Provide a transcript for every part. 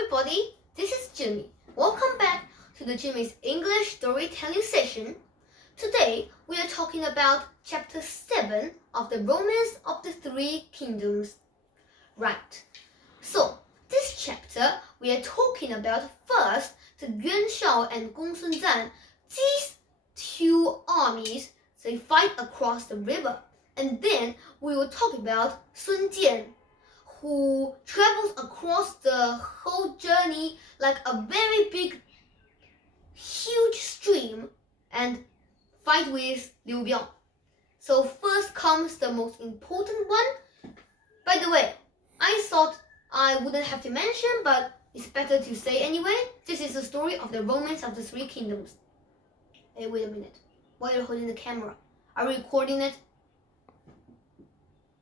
everybody, this is Jimmy. Welcome back to the Jimmy's English storytelling session. Today we are talking about chapter 7 of the Romance of the Three Kingdoms. Right, so this chapter we are talking about first the Yuan Shao and Gongsun. These two armies, they fight across the river, and then we will talk about Sun Jian, who travels across the whole journey like a very big, huge stream and fight with Liu Biao. So first comes the most important one. By the way, I thought I wouldn't have to mention, but it's better to say anyway. This is the story of the Romance of the Three Kingdoms. Hey, wait a minute. Why are you holding the camera? Are you recording it?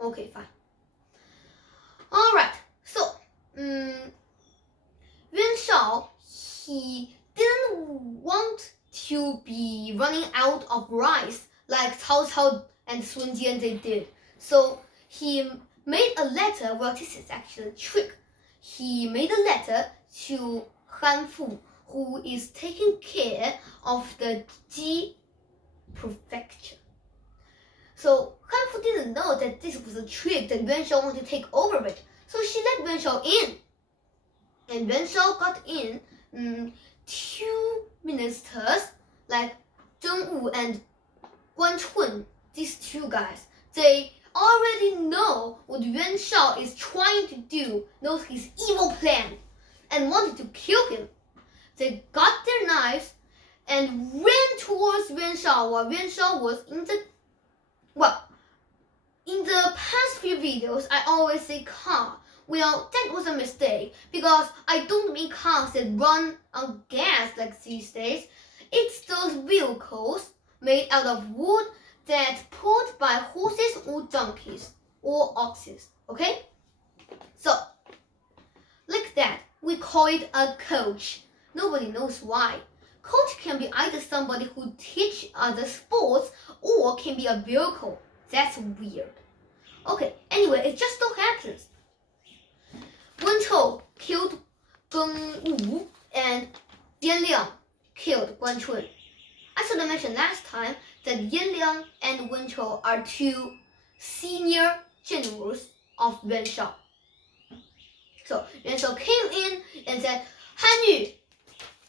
Okay, fine. Alright, so Yuan Shao, he didn't want to be running out of rice like Cao Cao and Sun Jian they did. So he made a letter. Well, this is actually a trick. He made a letter to Han Fu, who is taking care of the Ji prefecture. So Han Fu didn't know that this was a trick that Yuan Shao wanted to take over it. So she let Yuan Shao in. And Yuan Shao got in two ministers like Zheng Wu and Guan Chun. These two guys, they already know what Yuan Shao is trying to do, knows his evil plan, and wanted to kill him. They got their knives and ran towards Yuan Shao while Yuan Shao was in the in the past few videos, I always say car. Well, that was a mistake because I don't mean cars that run on gas like these days. It's those vehicles made out of wood that's pulled by horses or donkeys or oxes, okay? So, like that, we call it a coach. Nobody knows why. Coach can be either somebody who teach other sports or can be a vehicle. That's weird. Okay, anyway, it just so happens. Wen Chou killed Zheng Wu and Yan Liang killed Guan Chun. I should have mentioned last time that Yan Liang and Wen Chou are two senior generals of Yuan Shao. So Yuan Shao came in and said, Han Yu,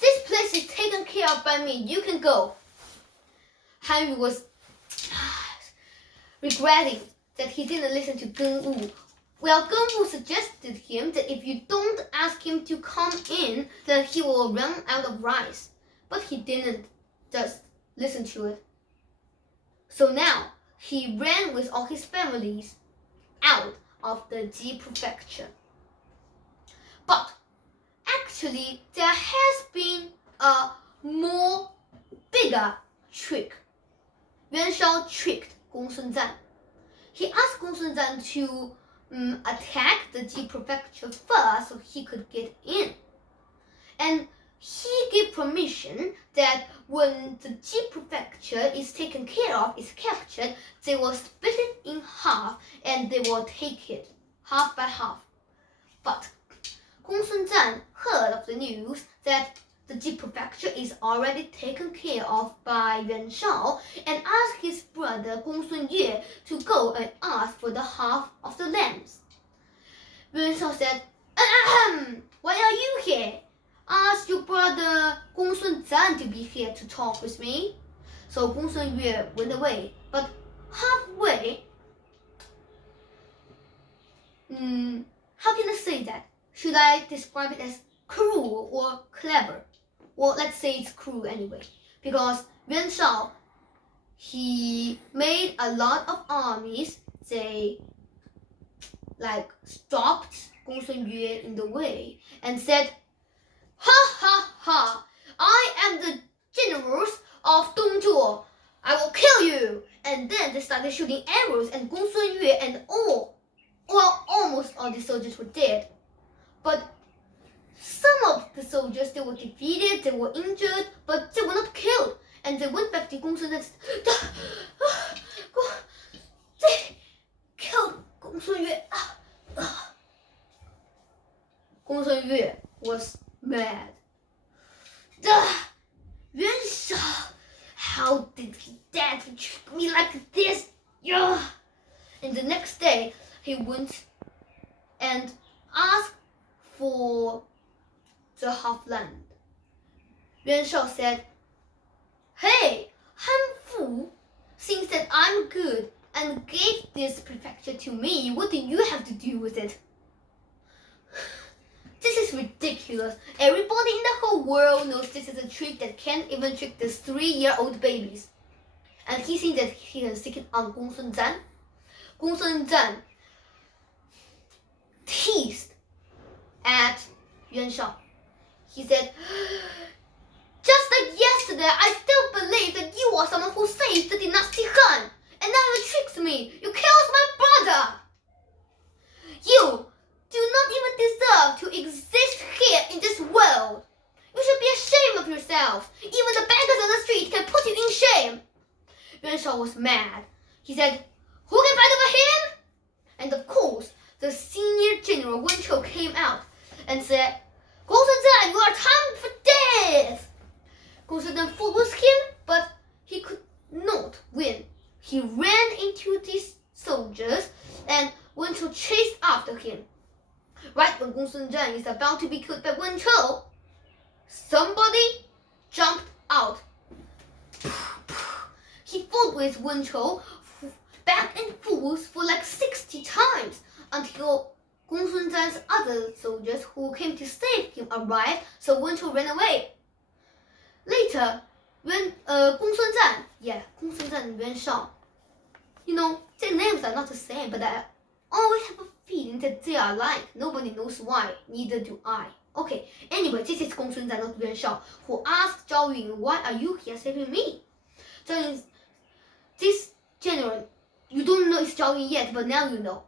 this place is taken care of by me. You can go. Han Yu was regretting that he didn't listen to Geng Wu. Well, Geng Wu suggested him that if you don't ask him to come in, then he will run out of rice. But he didn't just listen to it. So now he ran with all his families out of the Ji prefecture. But actually, there has been a more bigger trick. Yuan Shao tricked Gongsun. He asked Gongsun to attack the Ji prefecture first so he could get in. And he gave permission that when the Ji prefecture is taken care of, is captured, they will split it in half and they will take it half by half. But Gongsun heard of the news that the Ji prefecture is already taken care of by Yuan Shao and asked his brother Gongsun to go and ask for the half of the lands. Yuan Shao said, why are you here? Ask your brother Gongsun to be here to talk with me. So Gongsun went away, but halfway, how can I say that? Should I describe it as cruel or clever? Well, let's say it's cruel anyway, because Yuan Shao, he made a lot of armies. They stopped Gongsun Yue in the way and said, ha ha ha, I am the generals of Dongzhuo. I will kill you. And then they started shooting arrows and Gongsun Yue and almost all the soldiers were dead. But some of the soldiers, they were defeated, they were injured, but they were not killed. And they went back to Gongsun and said, they killed Gongsun Yue. Gongsun Yue was mad. Ugh! Yuan Shao, how did he dare to trick me like this? Ugh! And the next day, he went and asked for the half-land. Yuan Shao said, "Hey, Han Fu thinks that I'm good and gave this prefecture to me. What do you have to do with it?" This is ridiculous. Everybody in the whole world knows this is a trick that can't even trick these 3-year-old babies. And he thinks that he can stick it on Gongsun. Gongsun teased at Yuan Shao. He said, "Just like yesterday, I still believe that you are someone who saved the dynasty Han. And now you tricked me. You killed my brother. You do not even deserve to exist here in this world. You should be ashamed of yourself. Even the beggars on the street can put you in shame." Yuan Shao was mad. He said, "Who can fight over him?" And of course, the senior general Wen Chou came out and said, "Gongsun, you are timed for death." Gongsun fought with him, but he could not win. He ran into these soldiers, and Wen Chou chased after him. Right when Gongsun is about to be killed by Wen Chou, somebody jumped out. He fought with Wen Chou back and forth for like 60 times until Gongsun other soldiers who came to save him arrived, so Wen Chou ran away. Later, when Gongsun and Yuan Shao, their names are not the same, but I always have a feeling that they are alike. Nobody knows why, neither do I. Okay, anyway, this is Gongsun, not Yuan Shao, who asked Zhao Yun, "Why are you here saving me?" Zhao Yun, this general, you don't know it's Zhao Yun yet, but now you know.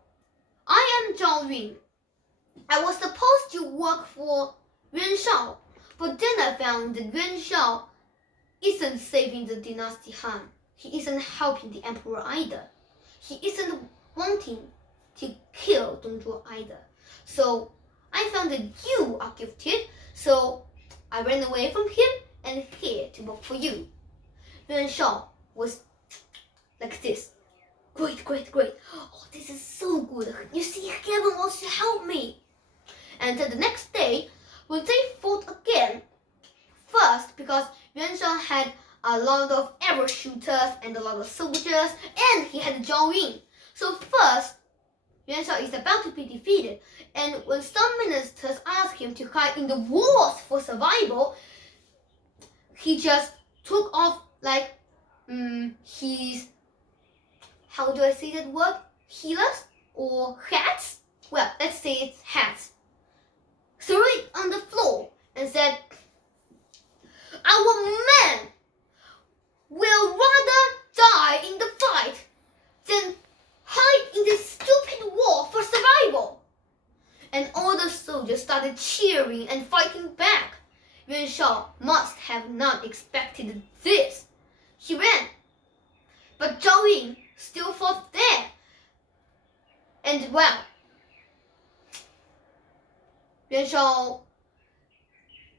"I am Zhao Yun. I was supposed to work for Yuan Shao, but then I found that Yuan Shao isn't saving the dynasty Han. He isn't helping the emperor either. He isn't wanting to kill Dongzhuo either. So I found that you are gifted, so I ran away from him and here to work for you." Yuan Shao was like this. Great. Oh, this is so good. You see, heaven wants to help me. And then the next day, when they fought again, first because Yuan Shao had a lot of arrow shooters and a lot of soldiers, and he had Zhao Yun. So first, Yuan Shao is about to be defeated, and when some ministers ask him to hide in the walls for survival, he just took off like his, how do I say that word? Healers or hats? Well, let's say it's hats. Threw it on the floor and said, "Our men will rather die in the fight than hide in this stupid wall for survival." And all the soldiers started cheering and fighting back. Yuan Shao must have not expected this. He ran, but Zhao Yun still fought there. And well, Yuan Shao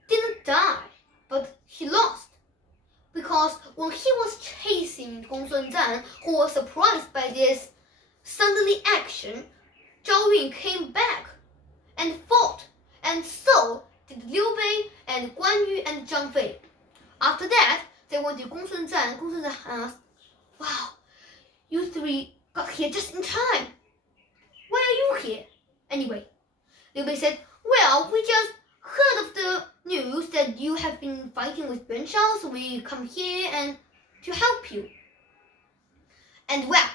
didn't die, but he lost. Because when he was chasing Gongsun, who was surprised by this suddenly action, Zhao Yun came back and fought, and so did Liu Bei and Guan Yu and Zhang Fei. After that, they went to Gongsun. Gongsun asked, "Wow, you three got here just in time. Why are you here?" Anyway, Liu Bei said, "Well, we just heard of the news that you have been fighting with Yuan Shao, so we come here and to help you." And well,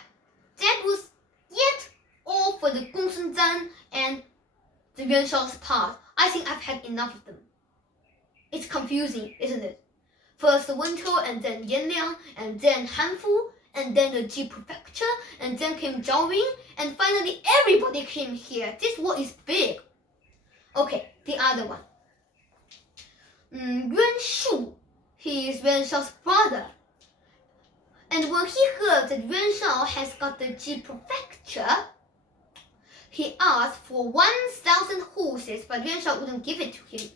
that was yet all for the Gongsun and the Yuan Shao's part. I think I've had enough of them. It's confusing, isn't it? First the Wen Chou, and then Yan Liang, and then Han Fu, and then the Ji prefecture, and then came Zhao Yun, and finally everybody came here. This war is big. Okay, the other one. Yuan Shu, he is Yuan Shao's brother. And when he heard that Yuan Shao has got the Ji prefecture, he asked for 1,000 horses, but Yuan Shao wouldn't give it to him.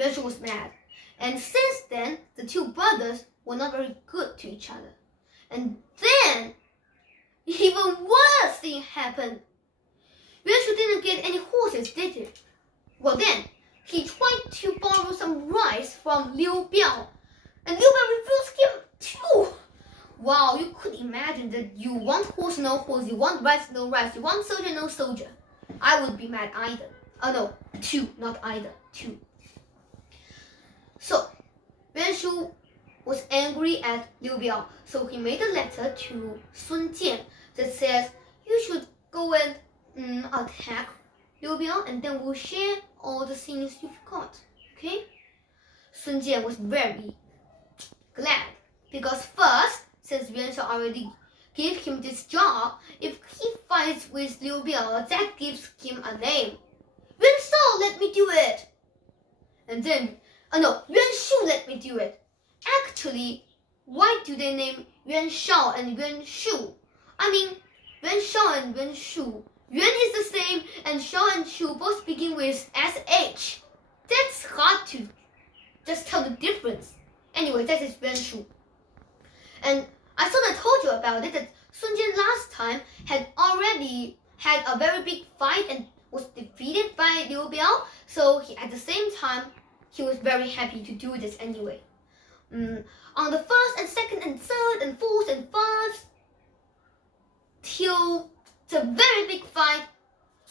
Yuan Shu was mad. And since then, the two brothers were not very good to each other. And then, even worse thing happened. Yuan Shu didn't get any horses, did he? Well then, he tried to borrow some rice from Liu Biao. And Liu Biao refused him too. Wow, you could imagine that you want horse, no horse, you want rice, no rice, you want soldier, no soldier. I would be mad either. Oh no, two, not either, two. So, Yuan Shu was angry at Liu Biao, so he made a letter to Sun Jian that says, you should go and attack Liu Biao, and then we'll share all the things you've got, okay? Sun Jian was very glad, because first, since Yuan Shao already gave him this job, if he fights with Liu Biao, that gives him a name. Yuan Shao, let me do it. And then, Yuan Shu, let me do it. Actually, why do they name Yuan Shao and Yuan Shu? I mean, Yuan Shao and Yuan Shu. Yuan is the same, and Shao and Shu both begin with SH. That's hard to just tell the difference. Anyway, that is Yuan Shu. And I thought I told you about it, that Sun Jian last time had already had a very big fight and was defeated by Liu Biao. So at the same time, he was very happy to do this anyway. On the first and second and third and fourth and fifth, till the very big fight,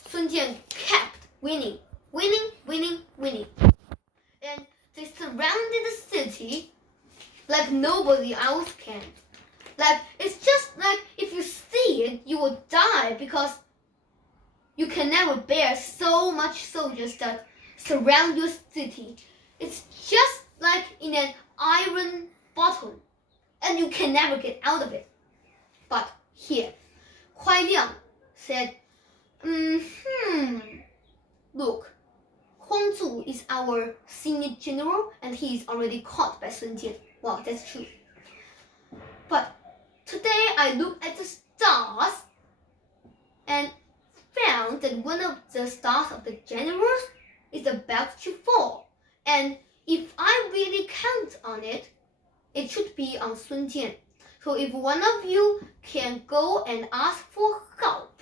Sun Jian kept winning. And they surrounded the city like nobody else can. Like, it's just like if you see it, you will die, because you can never bear so much soldiers that surround your city. It's just like in an iron bottle, and you can never get out of it. But here, Huai Liang said, look, Huang Zu is our senior general, and he is already caught by Sun Jian. Wow, that's true. But today I looked at the stars and found that one of the stars of the generals is about to fall. And if I really count on it, it should be on Sun Jian. So if one of you can go and ask for help,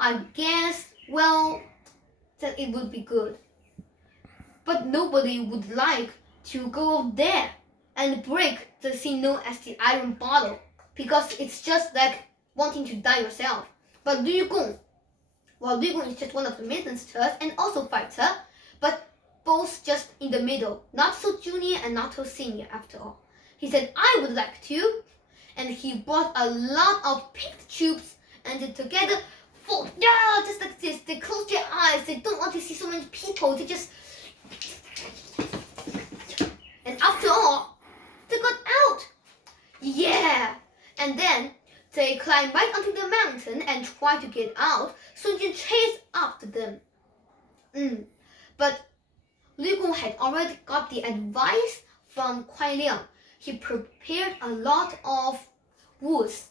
I guess, well, that it would be good. But nobody would like to go up there and break the thing known as the iron bottle, because it's just like wanting to die yourself. But Liu Gong, well, Liu Gong is just one of the ministers and also fighter, but both just in the middle, not so junior and not so senior after all. He said, I would like to, and he brought a lot of picked troops, and they together fought, just like this. They closed their eyes, they don't want to see so many people, they just, and after all, they got out. Yeah, and then they climbed right onto the mountain and tried to get out. Sun Jian chased after them. But Liu Gong had already got the advice from Huai Liang. He prepared a lot of woods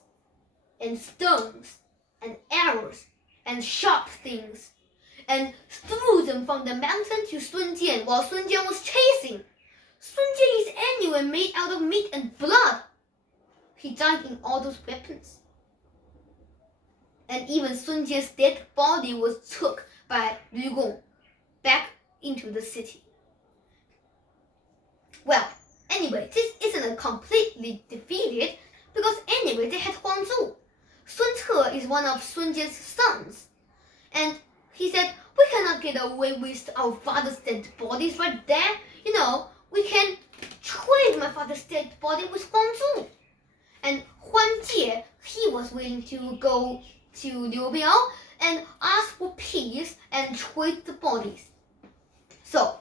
and stones and arrows and sharp things and threw them from the mountain to Sun Jian while Sun Jian was chasing. Sun Jian is anyway made out of meat and blood. He died in all those weapons. And even Sun Jian's dead body was took by Liu Gong back into the city. Well, anyway, this isn't completely defeated, because anyway, they had Huang Zu. Sun Ce is one of Sun Jian's sons. And he said, we cannot get away with our father's dead bodies right there. You know, we can trade my father's dead body with Huang Zu. And Huan Jie, he was willing to go to Liu Biao and ask for peace and trade the bodies. So,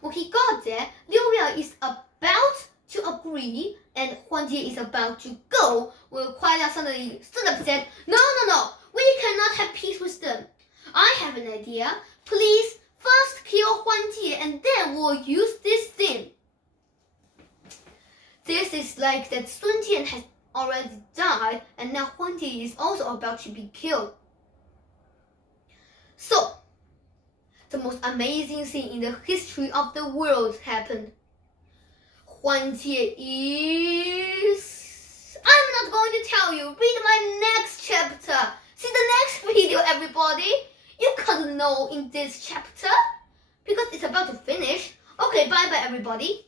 when he got there, Liu Biao is about to agree and Huan Jie is about to go, when Huai Liang suddenly stood up and said, no, we cannot have peace with them. I have an idea. Please first kill Huan Jie and then we'll use this thing. This is like that Sun Jian has already died and now Huan Jie is also about to be killed. So, the most amazing thing in the history of the world happened. 环节 is... I'm not going to tell you. Read my next chapter. See the next video, everybody. You can't know in this chapter because it's about to finish. Okay, bye-bye, everybody.